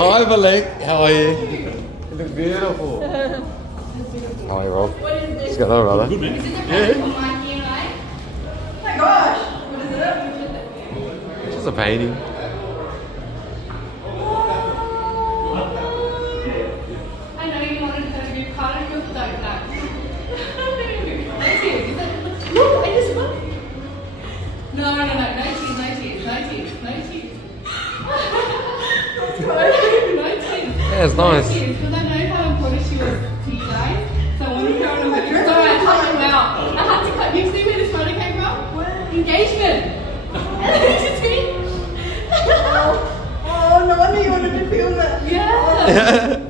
Hi, Malik. How are you? You look beautiful. How are you, Rob? What's going on, brother? Good, man. Yeah. Oh my gosh! What is it? Just a painting. I know you wanted her to be part of your don't know. Look, I just want. No tears. Yeah, it's nice. Because I know how important she was to you guys. So I wanted to go on a picture. So I cut you out. I had to cut. You see where this photo came from? Engagement. And then it's just me. Oh no wonder you wanted to film it. Yeah.